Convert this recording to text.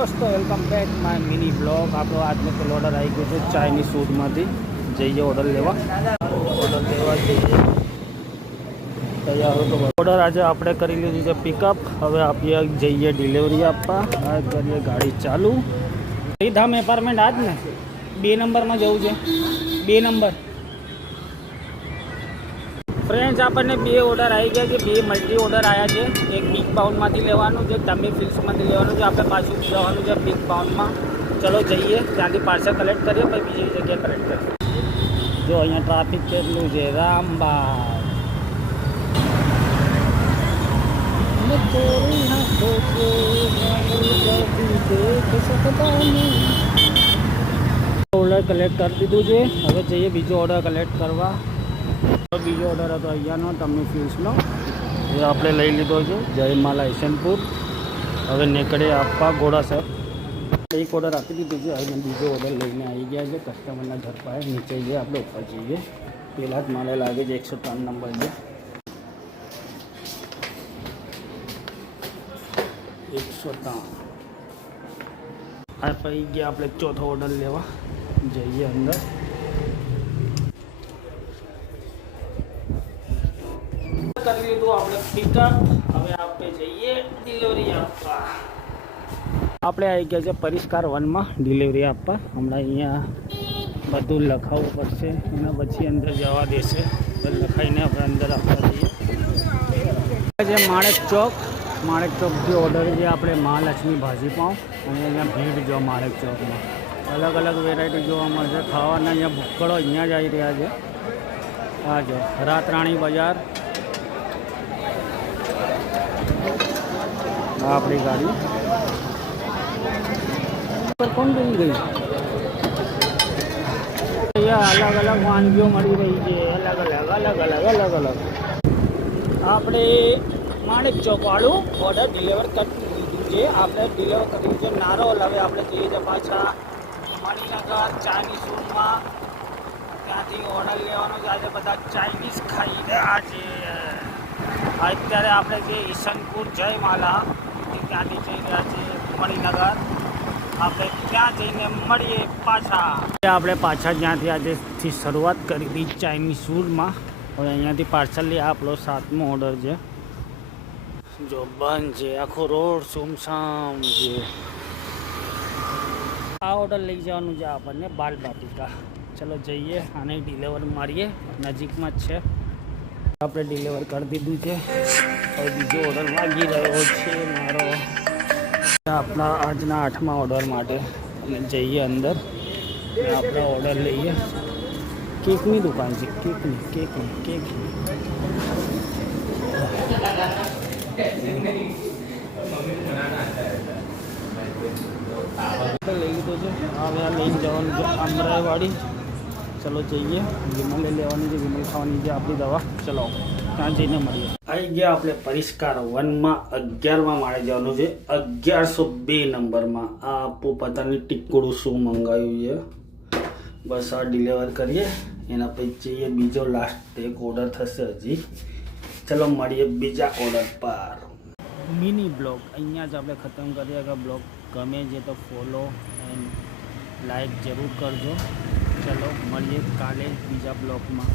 दोस्तों welcome back my mini blog. आप આજનો પેલો ઓર્ડર આવી ગયો છે ચાઇનીઝ ફૂડમાંથી। જઈએ ઓર્ડર લેવા જઈએ તૈયાર હો તો ઓર્ડર આજે આપણે કરી લીધું છે પિકઅપ। હવે આપણે જઈએ ડિલિવરી આપવા। આ કરીએ ગાડી ચાલુ। ધામ એપાર્ટમેન્ટ આજ ને 2 નંબરમાં જવું છે। 2 નંબર फ्रेंड्स આપણને 2 ઓર્ડર આવી ગયા છે। 2 મલ્ટી ઓર્ડર આવ્યા છે। એક બિગ બાઉન્ડમાંથી લેવાનું છે, ટમી ફિલ્સમાંથી લેવાનું છે। આપણે પાછું જવાનું છે બિગ બાઉન્ડમાં। ચલો જઈએ, ત્યાંથી પાર્સલ કલેક્ટ કરીએ, પછી બીજી જગ્યાએ કલેક્ટ કરીએ। જો અહીંયા ટ્રાફિક કેટલું છે રામબાગ। ઓર્ડર કલેક્ટ કરી દીધું છે। હવે જઈએ બીજો ઓર્ડર કલેક્ટ કરવા। બીજો ઓર્ડર હતો અહીંયાનો ટમી ફિલ્સનો, એ આપણે લઈ લીધો છે જયમાલા ઈશનપુર। હવે નીકળે આપવા ઘોડા સાહેબ। એક ઓર્ડર આપી દીધું છે, હવે બીજો ઓર્ડર લઈને આવી ગયા છે કસ્ટમરના ઘર પાસે। નીચે જઈએ, આપણે ઉપર જઈએ। પહેલાં જ મારે લાગે છે 103 નંબર છે। 103 આ પછી ગયા આપણે ચોથો ઓર્ડર લેવા। જઈએ અંદર। કરી લીધું આપણે પિકઅપ। હવે આપણે જઈએ ડિલિવરી આપવા। આપણે આવી ગયા છે પરિષ્કાર 1માં ડિલિવરી આપવા। હમણાં અહીંયા બધું લખાવવું પડશે, એના પછી અંદર જવા દેશે। લખાઈને આપણે અંદર આપવા જઈએ। માણેક ચોકથી ઓર્ડર છે આપણે મહાલક્ષ્મી ભાજી પાઉં। અને અહીંયા ભીડ જો માણેક ચોકમાં અલગ અલગ વેરાયટી જોવા મળશે ખાવાના। અહીંયા ભૂક્કડો અહીંયા જ આવી રહ્યા છે। આ જો રાતરાણી બજાર। આપણી ગાડી પર કોણ બની ગઈ? અહીંયા અલગ અલગ વાનગીઓ મળી રહી છે। અલગ આપણે માણેક ચોકવાળું ઓર્ડર ડિલિવર કરી દીધું છે। આપણે ડિલિવર કર્યું છે નારોલ। હવે આપણે જઈએ છીએ પાછા મણિનગર ચાઇનીઝ ફૂડમાં। ત્યાંથી ઓર્ડર લેવાનો છે। આજે બધા ચાઇનીઝ ખાઈ રહ્યા છે। અત્યારે આપણે જે ઈશનપુર જયમાલા ત્યાંથી જઈ રહ્યા છીએ મણિનગર। આપણે ત્યાં જઈને મળીએ પાછા। આપણે પાછા જ્યાંથી આજેથી શરૂઆત કરી હતી ચાઇનીઝ ફૂડમાં। હવે અહીંયાથી પાર્સલ લઈ આપણો 7મો ઓર્ડર છે। જો બંધ છે, આખો રોડ સુમસામ છે। આ ઓર્ડર લઈ જવાનું છે આપણને બાલ બાટિકા। ચલો જઈએ, આને ડિલિવર મારીએ, નજીકમાં જ છે। આપણે ડિલિવર કરી દીધું છે। હવે બીજો ઓર્ડર માગી રહ્યો છે મારો આપણા આજના 8મા ઓર્ડર માટે। અને જઈએ અંદર, આપણા ઓર્ડર લઈએ। કેકની દુકાન છે, કેકની લઈ લીધો છે। હવે આ લઈને જવાનું છે આમરાઈવાડી। ચલો જઈએ, વિમલ લેવાની છે, વિમલ ખાવાની છે આપણી દવા। ચલો ત્યાં જઈને મળીએ। આવી ગયા આપણે પરિષ્કાર 1માં 11મા માળે જવાનું છે। 1102 નંબરમાં। આ આપું પતાની ટીકડું શું મંગાવ્યું છે, બસ આ ડિલિવર કરીએ, એના પછી જઈએ બીજો લાસ્ટ એક ઓર્ડર થશે હજી। ચલો મળીએ બીજા ઓર્ડર પર। મિની બ્લોગ અહીંયા જ આપણે ખતમ કરીએ। અગર બ્લોગ ગમે છે તો ફોલો એન્ડ લાઈક જરૂર કરજો। ચલો મળીએ કાલે બીજા બ્લોગમાં।